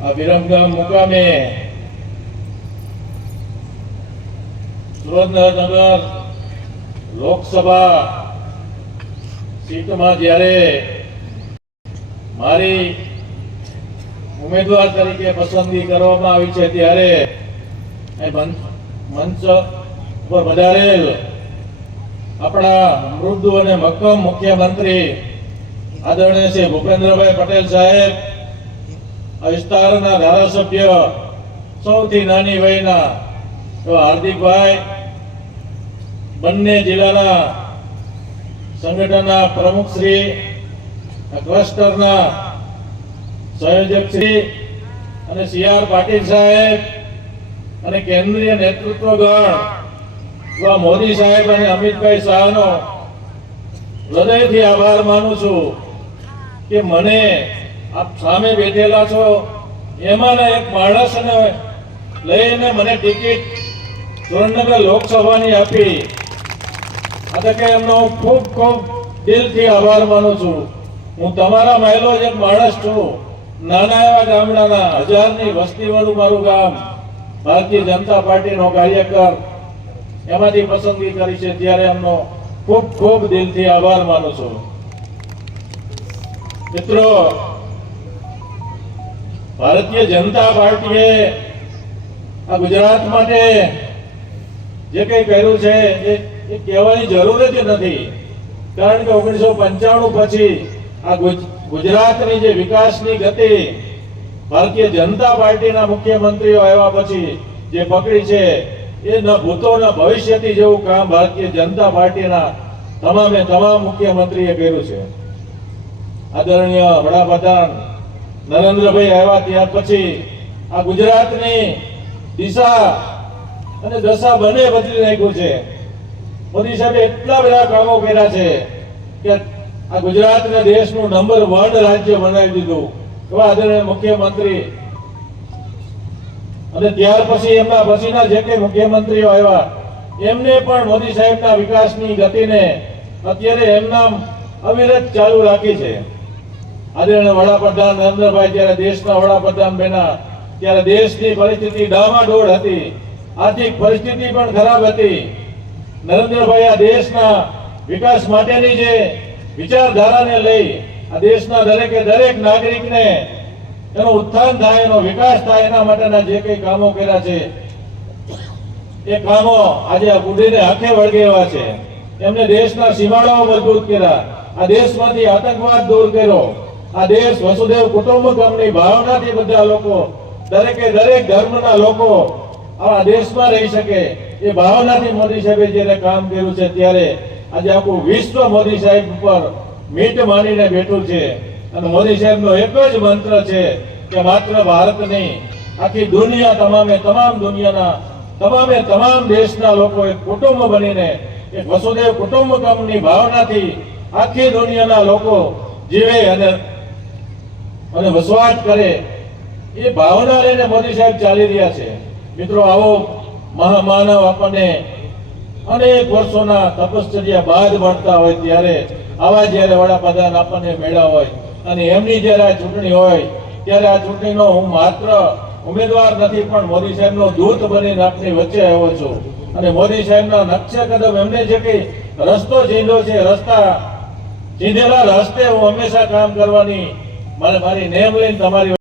વિરમગામ મુકામે સુરેન્દ્રનગર લોકસભા સીટમાં જ્યારે મારી ઉમેદવાર તરીકે પસંદગી કરવામાં આવી છે ત્યારે મંચ પર વધારેલ આપણા મૃદુ અને મક્કમ મુખ્યમંત્રી આદરણીય શ્રી ભૂપેન્દ્રભાઈ પટેલ સાહેબ આ વિસ્તારના ધારાસભ્ય સૌથી નાની વયના તો હાર્દિકભાઈ, બંને જિલ્લાના સંગઠનના પ્રમુખશ્રી શ્રી ક્લસ્ટરના સંયોજકશ્રી અને સી આર પાટીલ સાહેબ અને કેન્દ્રીય નેતૃત્વગણ એવા મોદી સાહેબ અને અમિતભાઈ શાહનો હૃદયથી આભાર માનું છું કે મને આપ સામે બેઠેલા છો, એમાંના એક માણસને લઈને મને ટિકિટ સુરેન્દ્રનગર લોકસભાની આપી. આ કે એમનો હું ખૂબ ખૂબ દિલથી આભાર માનું છું. હું તમારા મહેલો જ એક માણસ છું. નાના એવા ગામડાના હજારની વસ્તીવાળું મારું ગામ ભારતીય જનતા પાર્ટીનો કાર્યકર એમાંથી પસંદગી કરી છે ત્યારે એમનો ખૂબ ખૂબ દિલથી આભાર માનું છું. મિત્રો ભારતીય જનતા પાર્ટીએ આ ગુજરાત માટે જે કંઈ કર્યું છે, એ કહેવાની જરૂર જ નથી. કારણ કે ઓગણીસો પંચાણું પછી આ ગુજ- ગુજરાતની જે વિકાસની ગતિ ભારતીય જનતા પાર્ટીના મુખ્યમંત્રીઓ આવ્યા પછી જે પકડી છે, એ ન ભૂતો ન ભવિષ્યથી જેવું કામ ભારતીય જનતા પાર્ટીના તમામે તમામ મુખ્યમંત્રીએ કર્યું છે. આદરણીય વડાપ્રધાન નરેન્દ્રભાઈ આવ્યા ત્યાર પછી આ ગુજરાતની દિશા અને દશા બંને બદલી નાખ્યું છે. મોદી સાહેબે એટલા બધા કામો કર્યા છે કે આ ગુજરાતને દેશનું નંબર વન રાજ્ય બનાવી દીધું. એવા આદરણીય મુખ્યમંત્રી. અને ત્યાર પછી એમના પછીના જે કઈ મુખ્યમંત્રીઓ આવ્યા, એમને પણ મોદી સાહેબના વિકાસની ગતિને અત્યારે એમના અવિરત ચાલુ રાખી છે. આદરણીય વડાપ્રધાન નરેન્દ્રભાઈ જ્યારે દેશના વડાપ્રધાન બન્યા. ત્યારે દેશની પરિસ્થિતિ ડામાડોળ હતી. આર્થિક પરિસ્થિતિ પણ ખરાબ હતી. નરેન્દ્રભાઈ આ દેશના વિકાસ માટેની જે વિચારધારાને લઈ, આ દેશના દરેકે દરેક નાગરિકને એનો ઉત્થાન થાય, એનો વિકાસ થાય, એના માટેના જે કંઈ કામો કર્યા છે, એ કામો આજે આ બુઢીને હાથે વળગે એવા છે. એમને દેશના સીમાડાઓ મજબૂત કર્યા. આ દેશમાંથી આતંકવાદ દૂર કર્યો. આ દેશ વસુદેવ કુટુંબકમની ભાવનાથી બધા લોકો, દરેકે દરેક ધર્મના લોકો આ દેશમાં રહી શકે. એ ભાવનાથી મોદી સાહેબે જ્યારે કામ કર્યું છે ત્યારે આજે આખું વિશ્વ મોદી સાહેબ ઉપર મીટ માનીને બેઠું છે. અને મોદી સાહેબનો એક જ મંત્ર છે કે માત્ર ભારત નહીં, આખી દુનિયા તમામે તમામ દુનિયાના, તમામે તમામ દેશના લોકો એક કુટુંબ બનીને, એક વસુદેવ કુટુંબકમની ભાવનાથી આખી દુનિયાના લોકો જીવે અને અને વસવાટ કરે, એ ભાવના લઈને મોદી સાહેબ ચાલી રહ્યા છે. મિત્રો, આવો મહામાનવ આપણને અનેક વર્ષોના તપશ્ચર્યા બાદ મળતા હોય ત્યારે આવા જ્યારે વડાપ્રધાન આપણને મળ્યા હોય અને એમની જ્યારે આ ચૂંટણી હોય, ત્યારે આ ચૂંટણીનો હું માત્ર ઉમેદવાર નથી, પણ મોદી સાહેબનો દૂત બનીને આપની વચ્ચે આવ્યો છું. અને મોદી સાહેબના નકશા કદમ એમને જે કંઈ રસ્તો ચીંધ્યો છે, રસ્તા ચીંધેલા રસ્તે હું હંમેશા કામ કરવાની મારે મારી નેમ લઈને તમારી